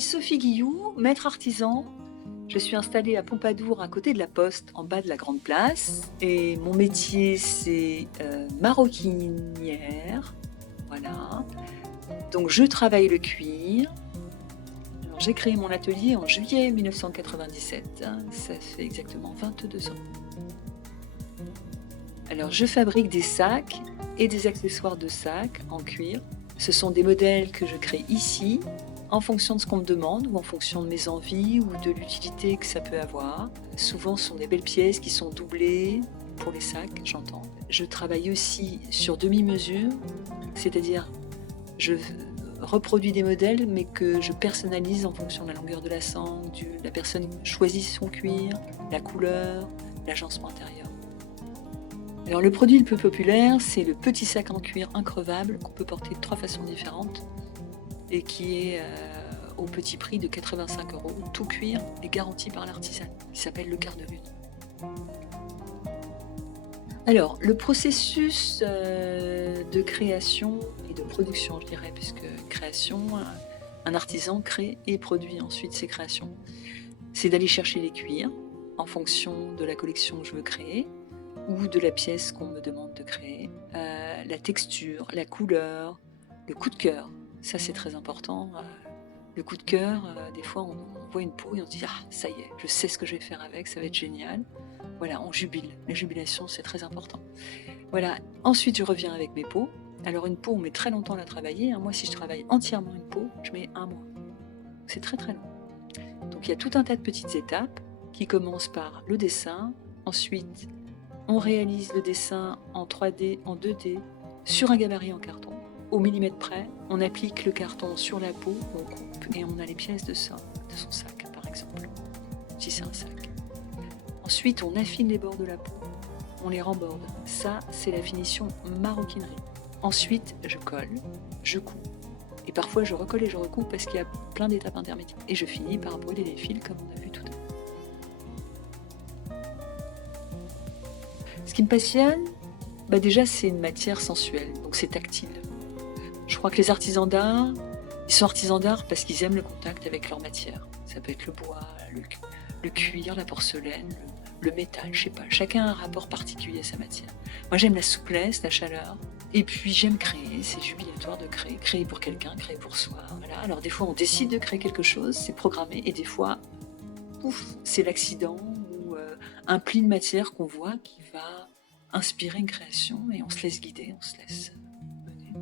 suis Sophie Guilloux, maître artisan. Je suis installée à Pompadour, à côté de la Poste, en bas de la Grande Place. Et mon métier, c'est maroquinière. Voilà. Donc, je travaille le cuir. Alors, j'ai créé mon atelier en juillet 1997. Ça fait exactement 22 ans. Alors, je fabrique des sacs et des accessoires de sacs en cuir. Ce sont des modèles que je crée ici, en fonction de ce qu'on me demande ou en fonction de mes envies ou de l'utilité que ça peut avoir. Souvent, ce sont des belles pièces qui sont doublées pour les sacs, j'entends. Je travaille aussi sur demi-mesure, c'est-à-dire je reproduis des modèles mais que je personnalise en fonction de la longueur de la sangle, la personne choisit son cuir, la couleur, l'agencement intérieur. Alors le produit le plus populaire, c'est le petit sac en cuir increvable qu'on peut porter de 3 façons différentes et qui est au petit prix de 85 €, tout cuir et garanti par l'artisan, qui s'appelle le quart de lune. Alors le processus de création et de production, je dirais, puisque création, un artisan crée et produit ensuite ses créations. C'est d'aller chercher les cuirs en fonction de la collection que je veux créer, ou de la pièce qu'on me demande de créer, la texture, la couleur, le coup de cœur, ça c'est très important. Le coup de cœur, des fois on voit une peau et on se dit « Ah, ça y est, je sais ce que je vais faire avec, ça va être génial ». Voilà, on jubile. La jubilation, c'est très important. Voilà, ensuite je reviens avec mes peaux. Alors une peau, on met très longtemps à la travailler. Moi, si je travaille entièrement une peau, je mets 1 mois. C'est très très long. Donc il y a tout un tas de petites étapes qui commencent par le dessin, ensuite on réalise le dessin en 3D, en 2D, sur un gabarit en carton. Au millimètre près, on applique le carton sur la peau, on coupe et on a les pièces de son sac, par exemple, si c'est un sac. Ensuite, on affine les bords de la peau, on les remborde. Ça, c'est la finition maroquinerie. Ensuite, je colle, je couds. Et parfois, je recolle et je recoupe parce qu'il y a plein d'étapes intermédiaires. Et je finis par brûler les fils, comme on a vu tout à l'heure. Ce qui me passionne, déjà c'est une matière sensuelle, donc c'est tactile. Je crois que les artisans d'art, ils sont artisans d'art parce qu'ils aiment le contact avec leur matière. Ça peut être le bois, le cuir, la porcelaine, le métal, je sais pas. Chacun a un rapport particulier à sa matière. Moi j'aime la souplesse, la chaleur, et puis j'aime créer, c'est jubilatoire de créer. Créer pour quelqu'un, créer pour soi. Voilà. Alors des fois on décide de créer quelque chose, c'est programmé, et des fois, pouf, c'est l'accident ou un pli de matière qu'on voit qui va inspirer une création et on se laisse guider, on se laisse mener.